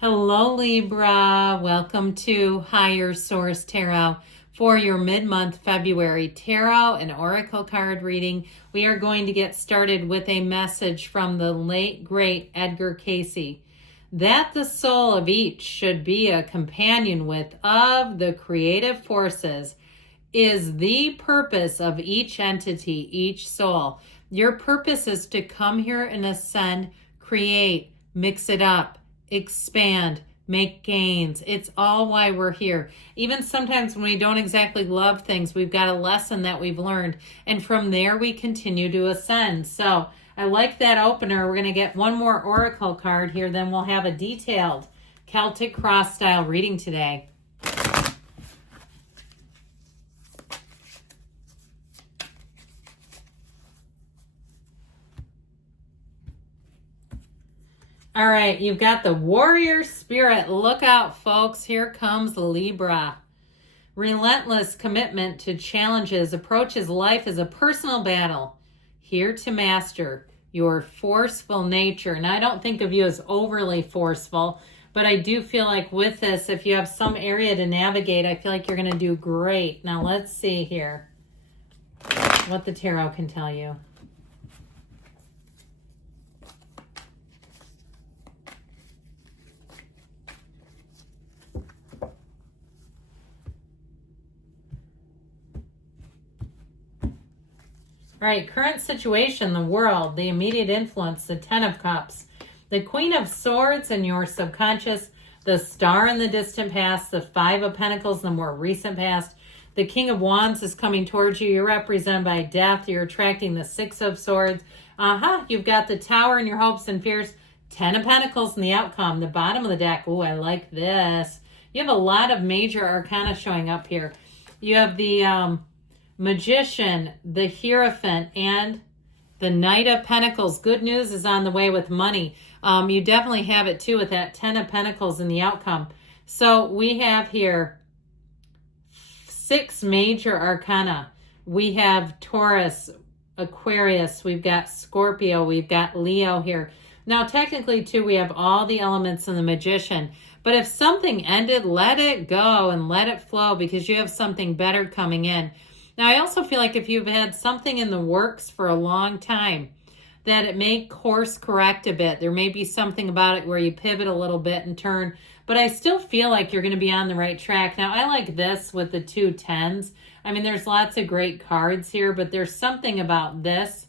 Hello, Libra. Welcome to Higher Source Tarot for your mid-month February tarot and oracle card reading. We are going to get started with a message from the late, great Edgar Cayce. That the soul of each should be a companion with of the creative forces is the purpose of each entity, each soul. Your purpose is to come here and ascend, create, mix it up, expand, make gains. It's all why we're here. Even sometimes when we don't exactly love things, we've got a lesson that we've learned. And from there, we continue to ascend. So I like that opener. We're going to get one more oracle card here. Then we'll have a detailed Celtic cross style reading today. All right, you've got the warrior spirit. Look out, folks. Here comes Libra. Relentless commitment to challenges approaches life as a personal battle. Here to master your forceful nature. And I don't think of you as overly forceful, but I do feel like with this, if you have some area to navigate, I feel like you're going to do great. Now, let's see here what the tarot can tell you. All right, current situation, the world, the immediate influence, the Ten of Cups, the Queen of Swords in your subconscious, the Star in the distant past, the Five of Pentacles in the more recent past, the King of Wands is coming towards you. You're represented by death. You're attracting the Six of Swords. You've got the Tower in your hopes and fears, Ten of Pentacles in the outcome, the bottom of the deck. Oh, I like this. You have a lot of major arcana showing up here. You have the Magician, the Hierophant, and the Knight of Pentacles. Good news is on the way with money. You definitely have it too with that Ten of Pentacles in the outcome. So we have here 6 major arcana. We have Taurus, Aquarius, we've got Scorpio, we've got Leo here. Now technically too, we have all the elements in the Magician. But if something ended, let it go and let it flow because you have something better coming in. Now, I also feel like if you've had something in the works for a long time, that it may course correct a bit. There may be something about it where you pivot a little bit and turn, but I still feel like you're going to be on the right track. Now, I like this with the 2 tens. I mean, there's lots of great cards here, but there's something about this,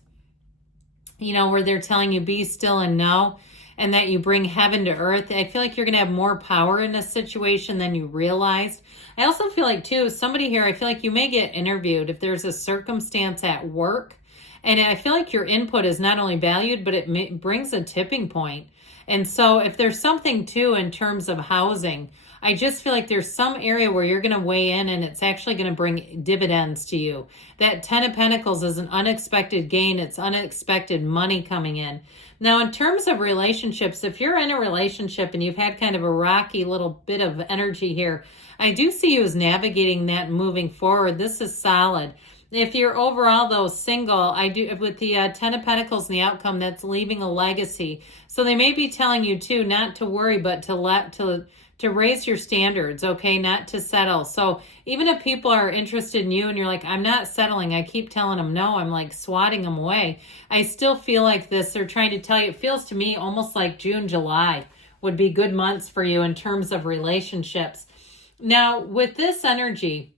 where they're telling you be still and know, and that you bring heaven to earth. I feel like you're going to have more power in a situation than you realized. I also feel like, too, somebody here, I feel like you may get interviewed if there's a circumstance at work. And I feel like your input is not only valued, but it brings a tipping point. And so if there's something, too, in terms of housing, I just feel like there's some area where you're going to weigh in and it's actually going to bring dividends to you. That Ten of Pentacles is an unexpected gain. It's unexpected money coming in. Now, in terms of relationships, if you're in a relationship and you've had kind of a rocky little bit of energy here, I do see you as navigating that and moving forward. This is solid. If you're overall, though, single, I do with the Ten of Pentacles and the outcome, that's leaving a legacy. So they may be telling you, too, not to worry, but to raise your standards, okay, not to settle. So even if people are interested in you and you're like, I'm not settling, I keep telling them no, I'm like swatting them away, I still feel like this, they're trying to tell you, it feels to me almost like June, July would be good months for you in terms of relationships. Now, with this energy,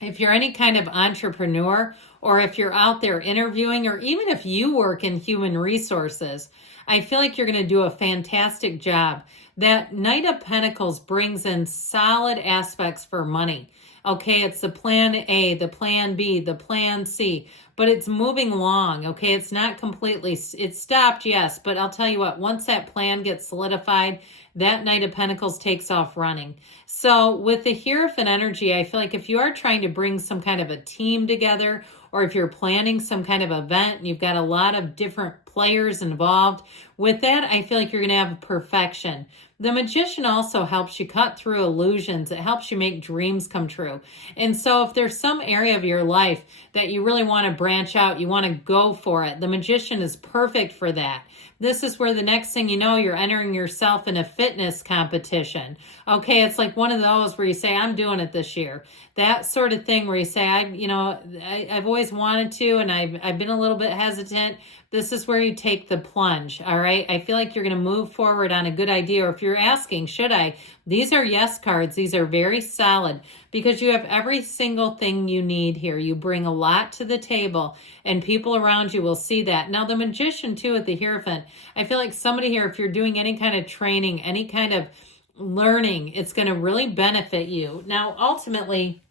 if you're any kind of entrepreneur or if you're out there interviewing or even if you work in human resources, I feel like you're going to do a fantastic job. That Knight of Pentacles brings in solid aspects for money. Okay, it's the plan A, the plan B, the plan C, but it's moving along. Okay, it's not completely, it's stopped, yes, but I'll tell you what, once that plan gets solidified, that Knight of Pentacles takes off running. So with the Hierophant energy, I feel like if you are trying to bring some kind of a team together, or if you're planning some kind of event and you've got a lot of different players involved, with that, I feel like you're going to have perfection. The Magician also helps you cut through illusions. It helps you make dreams come true. And so if there's some area of your life that you really want to branch out, you want to go for it, the Magician is perfect for that This is where the next thing you know, you're entering yourself in a fitness competition. Okay, it's like one of those where you say, I'm doing it this year. That sort of thing where you say, I've always wanted to, and I've been a little bit hesitant. This is where you take the plunge, all right? I feel like you're going to move forward on a good idea. Or if you're asking, should I? These are yes cards. These are very solid because you have every single thing you need here. You bring a lot to the table, and people around you will see that. Now, the Magician, too, with the Hierophant, I feel like somebody here, if you're doing any kind of training, any kind of learning, it's going to really benefit you. Now, ultimately,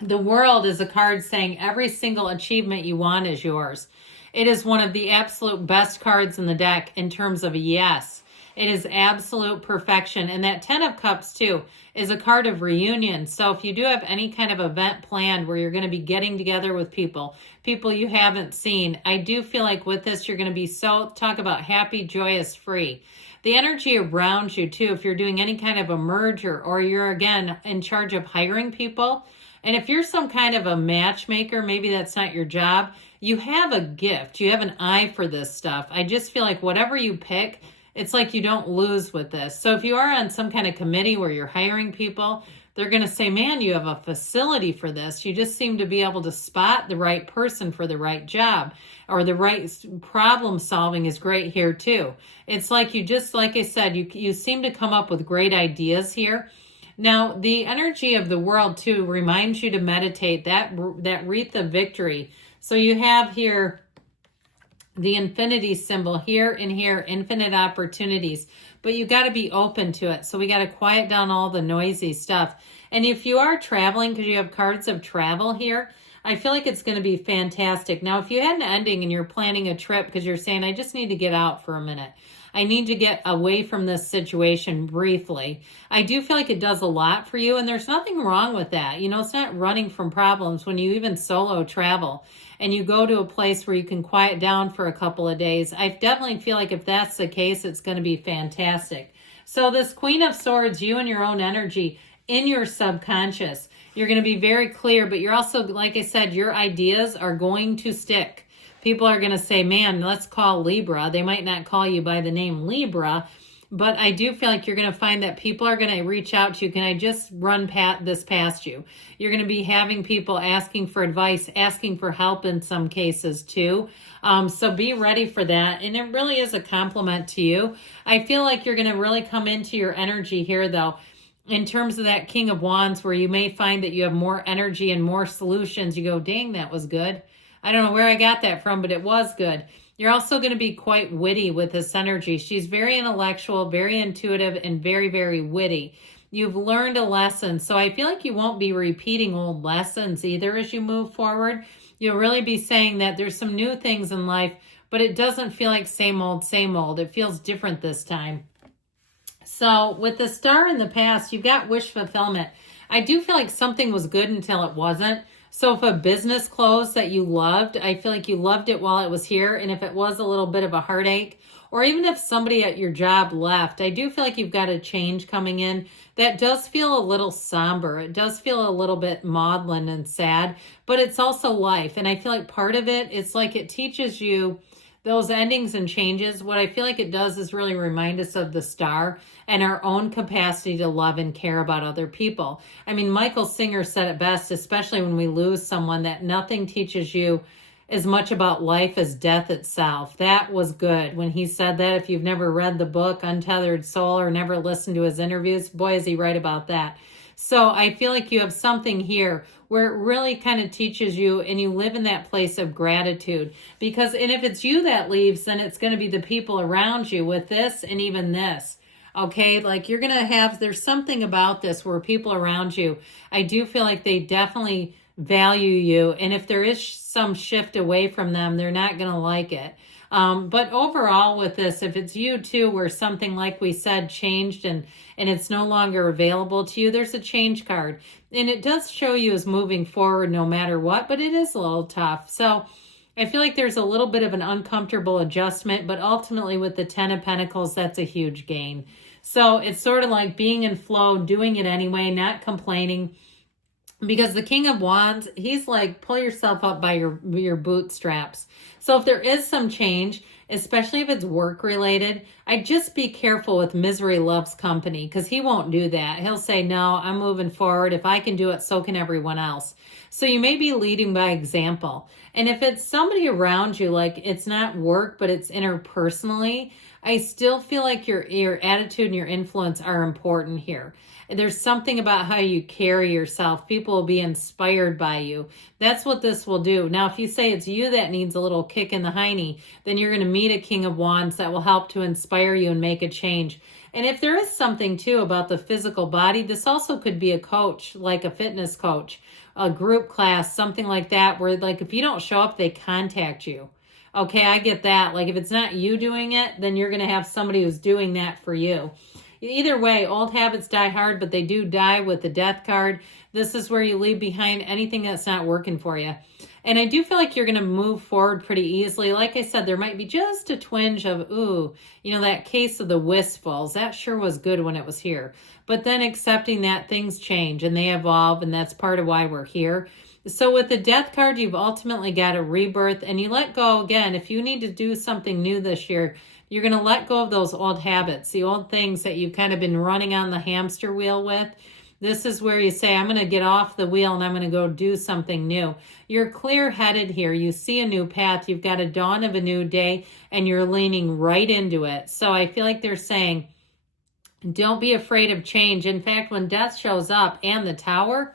the World is a card saying every single achievement you want is yours. It is one of the absolute best cards in the deck in terms of a yes. It is absolute perfection. And that 10 of Cups, too, is a card of reunion. So if you do have any kind of event planned where you're going to be getting together with people you haven't seen, I do feel like with this, you're going to be talk about happy, joyous, free. The energy around you, too, if you're doing any kind of a merger or you're, again, in charge of hiring people, and if you're some kind of a matchmaker, maybe that's not your job, you have a gift. You have an eye for this stuff. I just feel like whatever you pick, it's like you don't lose with this. So if you are on some kind of committee where you're hiring people, they're going to say, man, you have a facility for this. You just seem to be able to spot the right person for the right job, or the right problem solving is great here too. It's like you just, like I said, you seem to come up with great ideas here. Now, the energy of the World, too, reminds you to meditate, that wreath of victory. So you have here the infinity symbol here and here, infinite opportunities. But you got to be open to it. So we got to quiet down all the noisy stuff. And if you are traveling, because you have cards of travel here, I feel like it's going to be fantastic. Now, if you had an ending and you're planning a trip because you're saying, I just need to get out for a minute, I need to get away from this situation briefly, I do feel like it does a lot for you, and there's nothing wrong with that. You know, it's not running from problems when you even solo travel and you go to a place where you can quiet down for a couple of days. I definitely feel like if that's the case, it's going to be fantastic. So this Queen of Swords, you and your own energy in your subconscious, you're going to be very clear, but you're also, like I said, your ideas are going to stick. People are going to say, man, let's call Libra. They might not call you by the name Libra, but I do feel like you're going to find that people are going to reach out to you. Can I just run this past you? You're going to be having people asking for advice, asking for help in some cases too. So be ready for that. And it really is a compliment to you. I feel like you're going to really come into your energy here, though, in terms of that King of Wands, where you may find that you have more energy and more solutions. You go, dang, that was good. I don't know where I got that from, but it was good. You're also going to be quite witty with this energy. She's very intellectual, very intuitive, and very, very witty. You've learned a lesson. So I feel like you won't be repeating old lessons either as you move forward. You'll really be saying that there's some new things in life, but it doesn't feel like same old, same old. It feels different this time. So with the Star in the past, you've got wish fulfillment. I do feel like something was good until it wasn't. So if a business closed that you loved, I feel like you loved it while it was here. And if it was a little bit of a heartache, or even if somebody at your job left, I do feel like you've got a change coming in that does feel a little somber. It does feel a little bit maudlin and sad, but it's also life. And I feel like part of it, it's like it teaches you those endings and changes. What I feel like it does is really remind us of the Star and our own capacity to love and care about other people. I mean, Michael Singer said it best, especially when we lose someone, that nothing teaches you as much about life as death itself. That was good when he said that. If you've never read the book Untethered Soul or never listened to his interviews, boy, is he right about that. So I feel like you have something here where it really kind of teaches you, and you live in that place of gratitude. And if it's you that leaves, then it's going to be the people around you with this and even this. Okay, like you're going to have, there's something about this where people around you, I do feel like they definitely value you. And if there is some shift away from them, they're not going to like it. But overall with this, if it's you too, where something, like we said, changed and it's no longer available to you, there's a change card. And it does show you as moving forward no matter what, but it is a little tough. So I feel like there's a little bit of an uncomfortable adjustment, but ultimately with the 10 of Pentacles, that's a huge gain. So it's sort of like being in flow, doing it anyway, not complaining. Because the King of Wands, he's like, pull yourself up by your bootstraps. So if there is some change, especially if it's work related. I'd just be careful with misery loves company, because he won't do that. He'll say, no, I'm moving forward. If I can do it, so can everyone else. So you may be leading by example. And if it's somebody around you, like it's not work, but it's interpersonally, I still feel like your attitude and your influence are important here. There's something about how you carry yourself. People will be inspired by you. That's what this will do. Now, if you say it's you that needs a little kick in the hiney, then you're going to meet a King of Wands that will help to inspire you and make a change. And if there is something too about the physical body, this also could be a coach, like a fitness coach, a group class, something like that, where like if you don't show up, they contact you. Okay, I get that. Like if it's not you doing it, then you're going to have somebody who's doing that for you. Either way, old habits die hard, but they do die with the death card. This is where you leave behind anything that's not working for you. And I do feel like you're going to move forward pretty easily. Like I said, there might be just a twinge of, ooh, that case of the wistfuls. That sure was good when it was here. But then accepting that things change and they evolve, and that's part of why we're here. So with the death card, you've ultimately got a rebirth, and you let go again. If you need to do something new this year, you're going to let go of those old habits, the old things that you've kind of been running on the hamster wheel with. This is where you say, I'm going to get off the wheel and I'm going to go do something new. You're clear-headed here. You see a new path. You've got a dawn of a new day, and you're leaning right into it. So I feel like they're saying, don't be afraid of change. In fact, when death shows up and the Tower,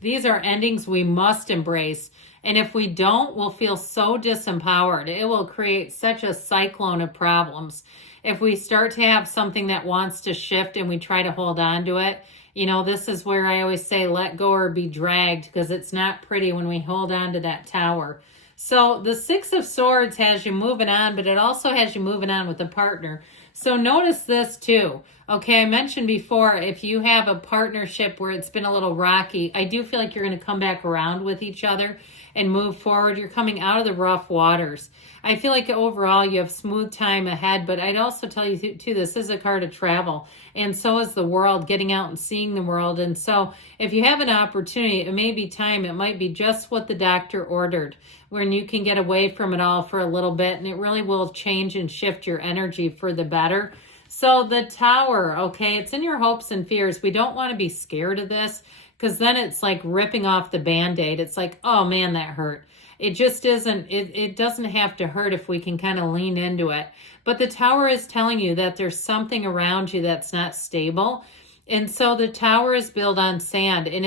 these are endings we must embrace. And if we don't, we'll feel so disempowered. It will create such a cyclone of problems. If we start to have something that wants to shift and we try to hold on to it, this is where I always say let go or be dragged, because it's not pretty when we hold on to that Tower. So the Six of Swords has you moving on, but it also has you moving on with a partner. So notice this too. Okay, I mentioned before, if you have a partnership where it's been a little rocky, I do feel like you're going to come back around with each other and move forward. You're coming out of the rough waters. I feel like overall you have smooth time ahead, but I'd also tell you too, this is a card of travel, and so is the world, getting out and seeing the world. And so if you have an opportunity, it may be time. It might be just what the doctor ordered, when you can get away from it all for a little bit, and it really will change and shift your energy for the better. So the Tower, okay, it's in your hopes and fears. We don't want to be scared of this, because then it's like ripping off the Band-Aid. It's like, oh man, that hurt. It just isn't, it doesn't have to hurt if we can kind of lean into it. But the Tower is telling you that there's something around you that's not stable. And so the Tower is built on sand, and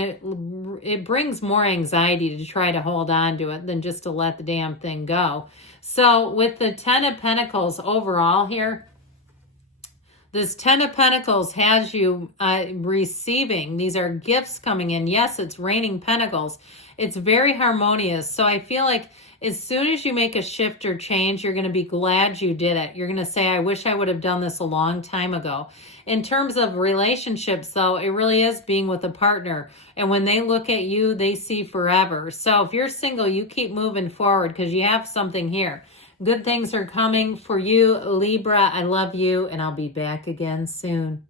it brings more anxiety to try to hold on to it than just to let the damn thing go. So with the Ten of Pentacles overall here, this Ten of Pentacles has you receiving. These are gifts coming in. Yes, it's raining pentacles. It's very harmonious. So I feel like as soon as you make a shift or change, you're going to be glad you did it. You're going to say, I wish I would have done this a long time ago. In terms of relationships, though, it really is being with a partner. And when they look at you, they see forever. So if you're single, you keep moving forward, because you have something here. Good things are coming for you, Libra. I love you, and I'll be back again soon.